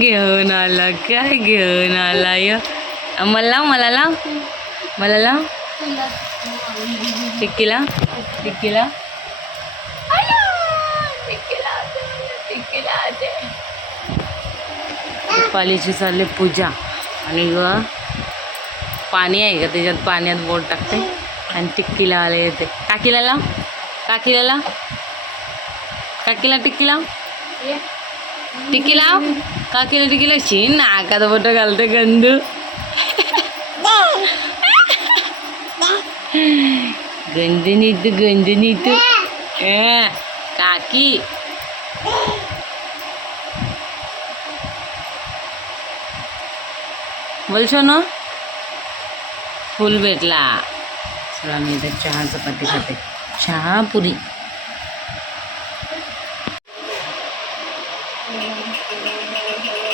घेऊन आला, काय घेऊन आला य? मला लाव, मला लाव, मला लाव. टिक्कीला, टिक्कीला, पालीची चालले पूजा. आणि ग पाणी आहे का त्याच्यात, पाण्यात बोट टाकते आणि टिक्कीला आले येते. काकीला लाव, काकीला लाव, काकीला टिक्की लाव, टिक्की लाव, काकीला टिक्की लाव. शी नाकात बोट घालते गंदू. गंदनी तू, गंदनी तू. काकी बोलशो ना. फुल भेटला. चला मी इथे चहा चपाती खाते, चहा पुरी.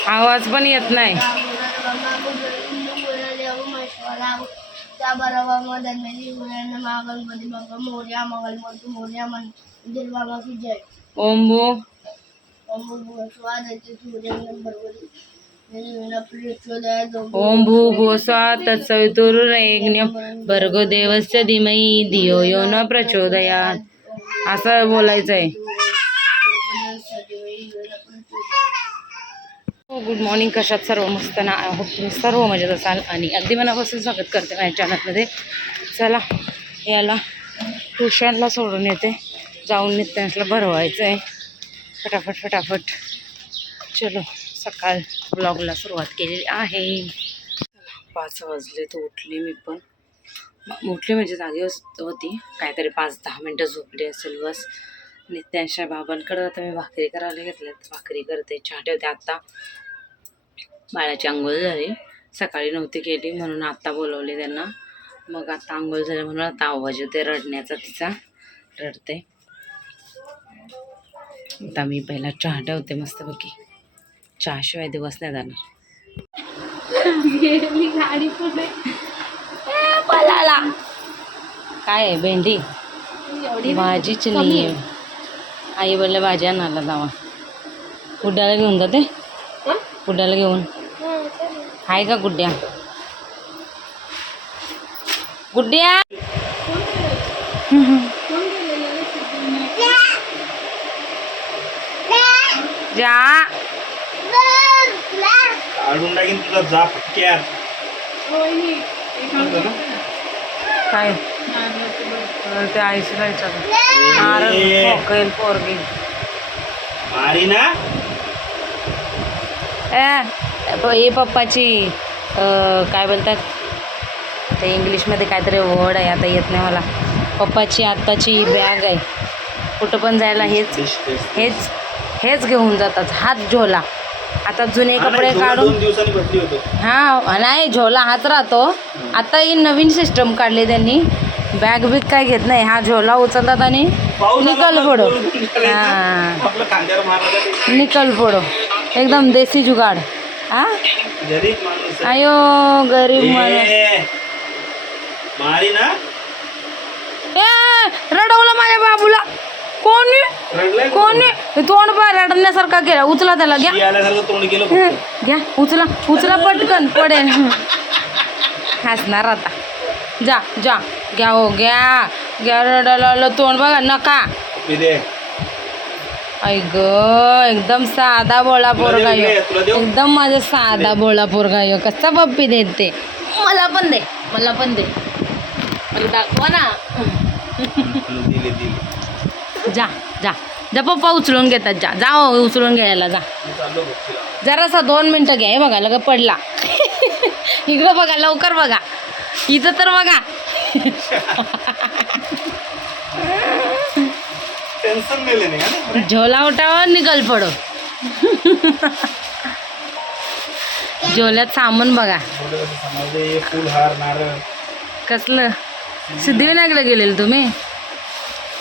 आवाज पण येत नाही. ओंबू ओम भूर्भुवः तत्सवितुर्वरेण्यं भर्गो देवस्य धीमहि धियो यो न प्रचोदयात्. असं बोलायचं आहे. Good morning. कशात सर्व मस्त ना. आय होप तुम्ही सर्व मजेत असाल आणि अगदी मनापासून स्वागत करते माझ्या चॅनलमध्ये. चला याला ट्युशनला सोडून येते, जाऊन नित्यांशला भरवायचं आहे. फटाफट फटाफट चलो. सकाळ ब्लॉगला सुरुवात केलेली आहे. 5 वाजले तर उठली मी पण. उठली म्हणजे जागी होती, काहीतरी 5-10 मिनटं झोपली असेल बस. नित्यांशा बाबांकडे आता मी भाकरी करायला घेतल्यात, भाकरी करते. चहा ठेवते. आत्ता बाळाची आंघोळ झाली, सकाळी नव्हती केली म्हणून आत्ता बोलवले त्यांना. मग आता आंघोळ झाली म्हणून आता आवाज येते रडण्याचा तिचा, रडते. आता मी पहिला चहा ठेवते मस्तपैकी, चहाशिवाय दिवस नाही जाणार. काय आहे भेंडी भाजी चिली आहे. आई बोलले भाजी आणायला जावा. गुड्ड्याला घेऊन जाते, गुड्ड्याला घेऊन. आहे का गुड्ड्या? गुड्ड्या जा काढून टाकीन तुला, जा फटक्यात. काय ते आईशीला विचार पोरगी मारी ना. हे पप्पाची काय बोलतात ते इंग्लिशमध्ये काहीतरी वर्ड आहे, आता येत नाही मला. पप्पाची आत्ताची बॅग आहे, कुठं पण जायला हेच हेच हेच घेऊन जातात. हात झोला. आता जुने कपडे काढून 2 दिवसांनी बदली होतो. हां नाही, झोला हाच राहतो. आता ही नवीन सिस्टम काढली त्यांनी, बॅग बिग काय घेत नाही, हा झोला उचलतात आणि निकल फोडो. हां निकल फोडो, एकदम देसी जुगाड. हा आयो गरीब माणूस. मारी ना. रडवलं माझ्या बाबूला. कोणी कोणी तोंड पा रडण्यासारखा केला. उचला त्याला, घ्या घ्या, उचला उचला पटकन, पडेल. हसणार आता. जा जा घ्या, हो घ्या घ्या. रडायला तोंड बघा, नका. ऐ ग एकदम साधा बोळा पोरगा यो, एकदम माझा साधा बोळा पोरगा यो. कसा पप्पी देते. मला पण दे, मला पण दे, मला दाखवा ना. जा जा जा, पप्पा उचलून घेतात. जा जा उचलून घ्यायला जा. जरासा 2 मिनटं घ्या. हे बघा लगे पडला. इकडं बघा, लवकर बघा, इथं तर बघा. झोला उठाव, निकल पडो. झोल्यात सामान बघा कसलं. सिद्धिविनायकला गेलेलं तुम्ही?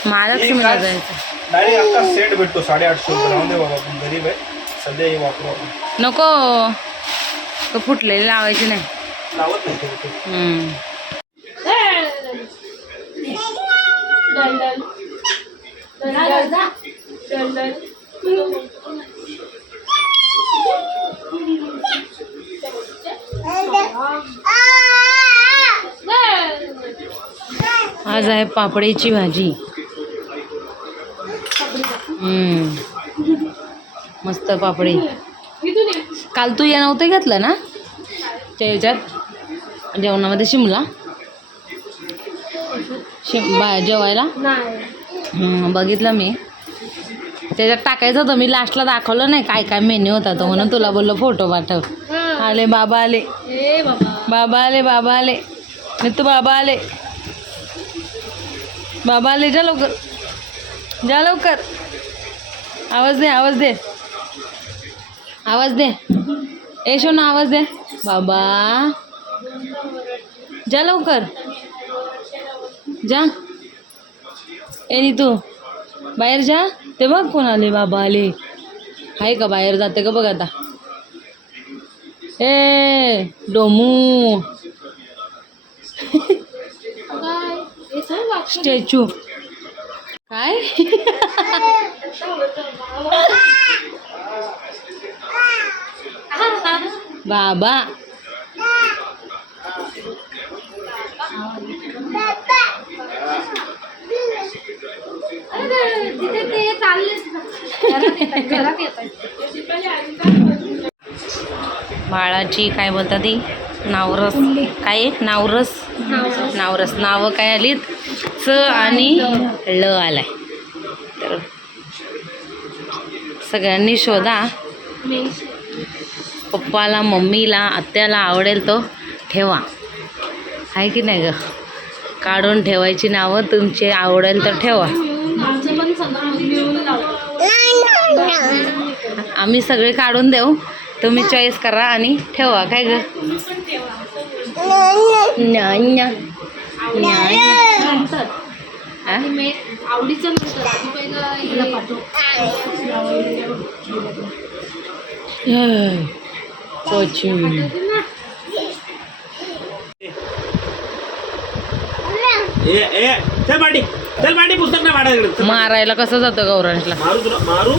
महालक्ष्मीला जायचं. आता सेट भेटतो 850 रुपये. राहून दे बाबा, आपण गरीब आहे सध्या, हे वापरू आपण. नको फुटलेली लावायची नाही. लावत नाही. आज आहे पापडीची भाजी. मस्त पापडी. काल तू या नव्हतं घेतलं ना त्या ह्याच्यात जेवणामध्ये शिमला जेवायला बघितलं मी. त्याच्यात टाकायचं होतं, मी लास्टला दाखवलं नाही काय काय मेन्यू होता तो, म्हणून तुला बोललो फोटो पाठव. आले बाबा आले, बाबा आले, बाबा आले, नितू बाबा आले, बाबा आले. जा लवकर, जा लवकर. आवाज दे, आवाज दे, आवाज दे. ए शोना आवाज दे. बाबा जा लवकर, जा. ए नीतू बाहेर जा. ते बघ कोण आले, बाबा आले. आहे का बाहेर जाते का बघ आता. ए डोमू स्टॅच्यू काय बाबा बाळाची काय बोलतात ती नावरस. काय नावरस, नावरस. नावं काय आलीत च आणि ल आलाय. तर सगळ्यांनी शोधा. पप्पाला, मम्मीला, आत्याला आवडेल तो ठेवा. आहे की नाही ग. काढून ठेवायची नावं, तुमची आवडेल तर ठेवा. आम्ही सगळे काढून देऊ, तुम्ही चॉईस करा आणि ठेवा. काय ग आवडीचं चल पाटी, चल पाटी. पुस्तक नाही वाढायला. मारायला कसं जातं गौरांशला. मारू तुला, मारू.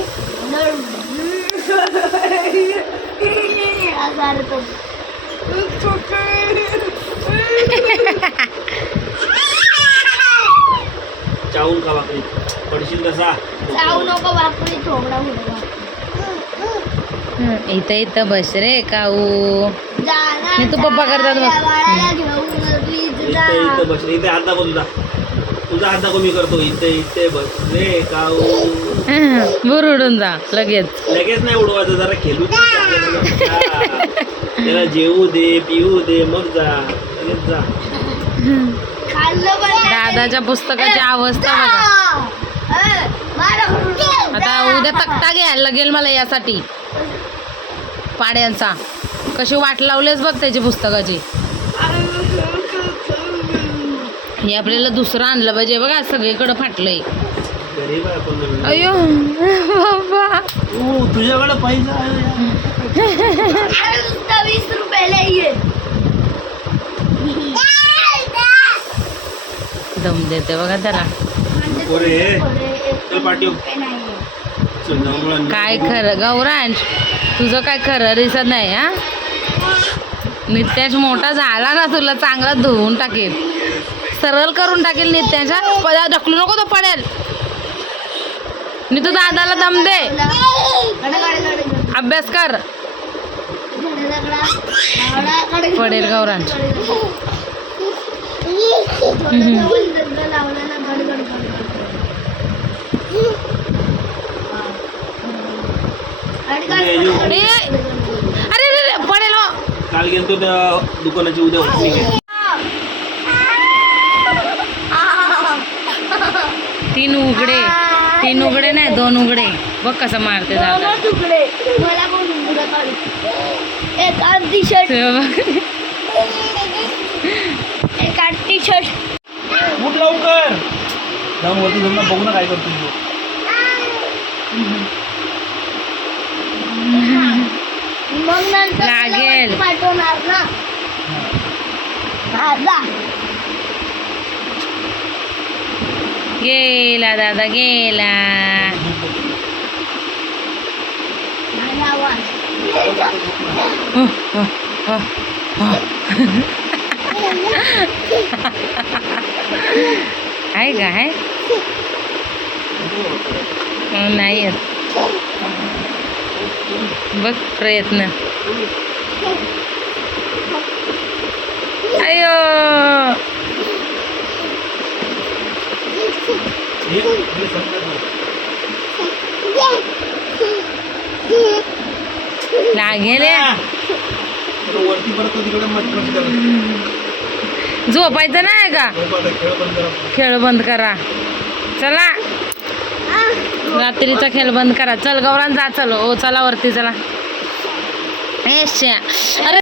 चावून खा भाकरी, पडशील कसा. चावू नको बापरे, थोडा थोडा. इथं इथं बस रे काऊ. मी तू पप्पा करतात बघ. इथे इथे बस. इथे हात दाखव तुझा, तुझा हात दाखव. मी करतो. इथे इथे बस रे काऊ. बरं उडून जा लगेच. लगेच नाही उडवायचं, जरा खेळू दे. त्याला जेवू दे, पिऊ दे, मग जा. लगेच जा. दादाच्या पुस्तकाची अवस्था बघा. आता उद्या तक्ता घ्यायला लागेल मला यासाठी पाड्यांचा. कशी वाट लावलेच बघ त्याची पुस्तकाची. हे आपल्याला दुसरं आणलं पाहिजे बघा. सगळीकडं फाटलंय. गरीब आहे आपण. अयो बाबा, तुझ्याकडे पैसा आहे. 20 रुपयाला येईल. दम देते बघा त्याला. काय खरं गौरांश, तुझं काय खरं दिसत नाही. हा नित्याश मोठा झाला ना, तुला चांगला धुवून टाकेल, सरळ करून टाकेल. नित्याच्या पदा ढकलू नको, तो पडेल. तू दादाला दम दे, अभ्यास कर. पडेल गौरांश. अरे पडेल. काल गेलो त्या दुकानाची, उद्या ओपनिंग आहे. 3 उघडे, 3 उघडे नाही 2 उघडे. बघ कसं मारते दादा. मला कोण एक टी शर्ट, एक टी शर्ट. उठ लवकर, जाऊन वरती जाऊन बघू ना काय करतो. मग नंतर लागेल. पाठवणार ना दादा. गेला दादा गेला. आवाज आहे का आहे नाही येत बघ प्रयत्न अयो लागेल वरती परत तिकडे मत करा. झोपायचं नाही का खेळ बंद करा. खेळ बंद करा चला रात्रीचा खेळ बंद करा चल गौरान जा चल ओ चला वरती चला अरे